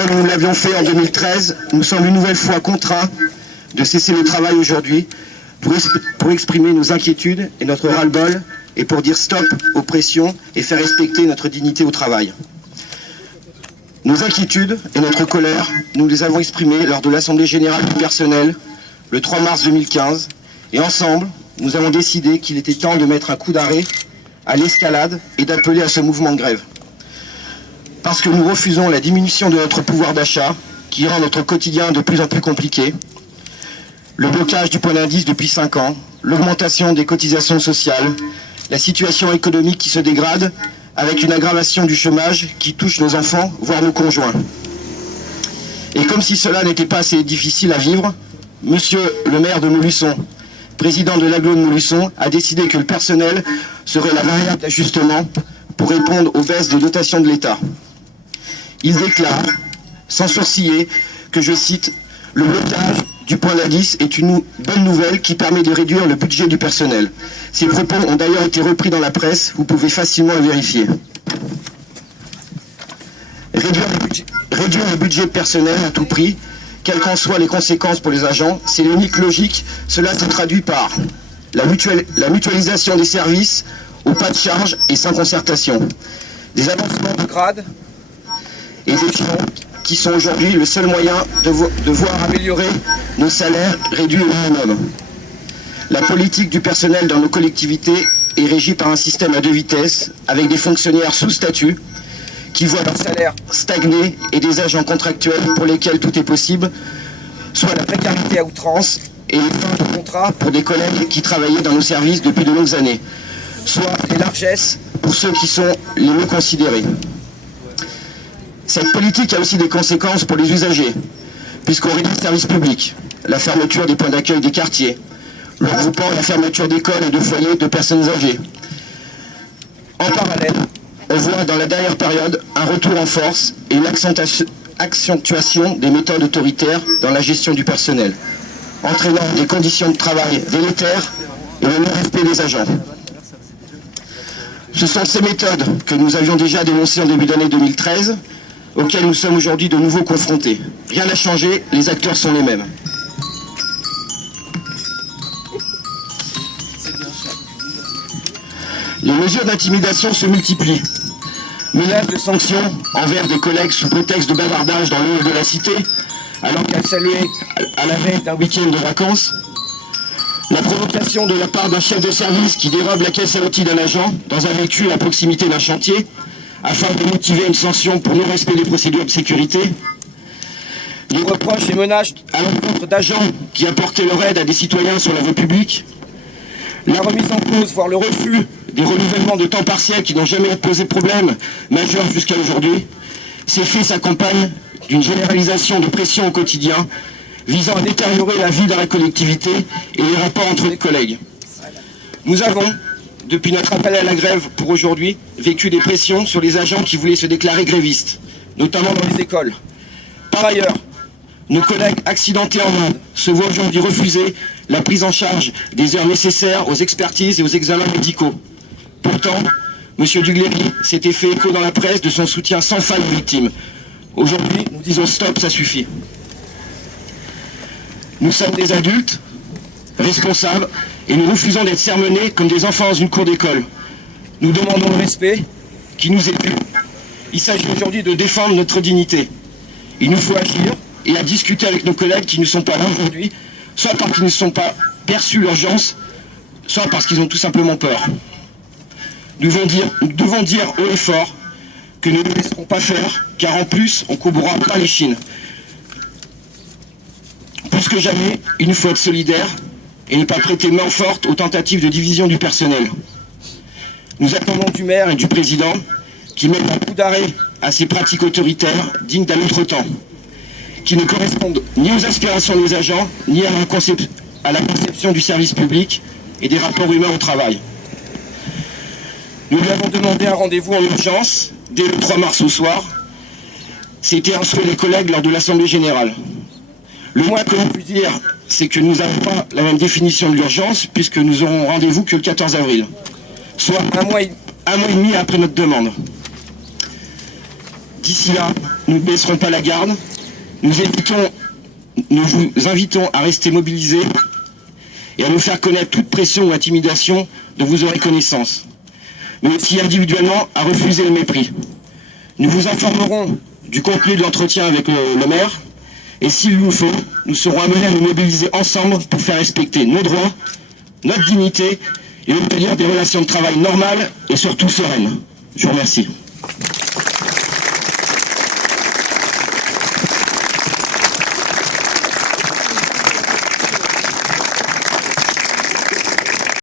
Comme nous l'avions fait en 2013, nous sommes une nouvelle fois contraints de cesser le travail aujourd'hui pour exprimer nos inquiétudes et notre ras-le-bol et pour dire stop aux pressions et faire respecter notre dignité au travail. Nos inquiétudes et notre colère, nous les avons exprimées lors de l'Assemblée générale du personnel le 3 mars 2015 et ensemble, nous avons décidé qu'il était temps de mettre un coup d'arrêt à l'escalade et d'appeler à ce mouvement de grève. Parce que nous refusons la diminution de notre pouvoir d'achat qui rend notre quotidien de plus en plus compliqué, le blocage du point d'indice depuis 5 ans, l'augmentation des cotisations sociales, la situation économique qui se dégrade avec une aggravation du chômage qui touche nos enfants, voire nos conjoints. Et comme si cela n'était pas assez difficile à vivre, monsieur le maire de Montluçon, président de l'agglo de Montluçon, a décidé que le personnel serait la variable d'ajustement pour répondre aux baisses de dotation de l'État. Il déclare, sans sourciller, que, je cite, « Le blocage du point d'indice est une bonne nouvelle qui permet de réduire le budget du personnel. » Ces propos ont d'ailleurs été repris dans la presse, vous pouvez facilement le vérifier. Réduire le budget personnel à tout prix, quelles qu'en soient les conséquences pour les agents, c'est l'unique logique. Cela se traduit par la mutualisation des services au pas de charge et sans concertation, des avancements de grade et d'échelons qui sont aujourd'hui le seul moyen de voir améliorer nos salaires réduits au minimum. La politique du personnel dans nos collectivités est régie par un système à 2 vitesses, avec des fonctionnaires sous statut qui voient leur salaire stagner et des agents contractuels pour lesquels tout est possible, soit la précarité à outrance et les fins de contrat pour des collègues qui travaillaient dans nos services depuis de longues années, soit les largesses pour ceux qui sont les mieux considérés. Cette politique a aussi des conséquences pour les usagers, puisqu'on réduit le service public, la fermeture des points d'accueil des quartiers, le regroupement et la fermeture d'écoles et de foyers de personnes âgées. En parallèle, on voit dans la dernière période un retour en force et une accentuation des méthodes autoritaires dans la gestion du personnel, entraînant des conditions de travail délétères et le non-respect des agents. Ce sont ces méthodes que nous avions déjà dénoncées en début d'année 2013, auxquelles nous sommes aujourd'hui de nouveau confrontés. Rien n'a changé, les acteurs sont les mêmes. Les mesures d'intimidation se multiplient. Menaces de sanctions envers des collègues sous prétexte de bavardage dans le hall de la cité, alors qu'elle saluait à la veille d'un week-end de vacances. La provocation de la part d'un chef de service qui dérobe la caisse à outils d'un agent dans un véhicule à proximité d'un chantier, afin de motiver une sanction pour non-respect des procédures de sécurité. Les reproches et menaces à l'encontre d'agents qui apportaient leur aide à des citoyens sur la voie publique. La remise en cause, voire le refus des renouvellements de temps partiel qui n'ont jamais posé problème majeur jusqu'à aujourd'hui. Ces faits s'accompagnent d'une généralisation de pression au quotidien visant à détériorer la vie dans la collectivité et les rapports entre les collègues. Nous avons, depuis notre appel à la grève pour aujourd'hui, vécu des pressions sur les agents qui voulaient se déclarer grévistes, notamment dans les écoles. Par ailleurs, nos collègues accidentés en Inde se voient aujourd'hui refuser la prise en charge des heures nécessaires aux expertises et aux examens médicaux. Pourtant, M. Dugliery s'était fait écho dans la presse de son soutien sans faille aux victimes. Aujourd'hui, nous disons stop, ça suffit. Nous sommes des adultes, responsables, et nous refusons d'être sermonnés comme des enfants dans une cour d'école. Nous demandons le respect qui nous est dû. Il s'agit aujourd'hui de défendre notre dignité. Il nous faut agir et à discuter avec nos collègues qui ne sont pas là aujourd'hui, soit parce qu'ils ne sont pas perçus l'urgence, soit parce qu'ils ont tout simplement peur. Nous devons dire haut et fort que nous ne laisserons pas faire, car en plus, on ne courbera pas les chines. Plus que jamais, il nous faut être solidaires et ne pas prêter main forte aux tentatives de division du personnel. Nous attendons du maire et du président qui mettent un coup d'arrêt à ces pratiques autoritaires dignes d'un autre temps, qui ne correspondent ni aux aspirations des agents, ni à la conception du service public et des rapports humains au travail. Nous lui avons demandé un rendez-vous en urgence, dès le 3 mars au soir. C'était un souhait des collègues lors de l'Assemblée générale. Le moins que l'on puisse dire, c'est que nous n'avons pas la même définition de l'urgence, puisque nous aurons rendez-vous que le 14 avril, soit un mois et demi après notre demande. D'ici là, ne baisserons pas la garde. Nous vous invitons à rester mobilisés et à nous faire connaître toute pression ou intimidation dont vous aurez connaissance, mais aussi individuellement à refuser le mépris. Nous vous informerons du contenu de l'entretien avec le maire, et s'il nous faut, nous serons amenés à nous mobiliser ensemble pour faire respecter nos droits, notre dignité et obtenir des relations de travail normales et surtout sereines. Je vous remercie.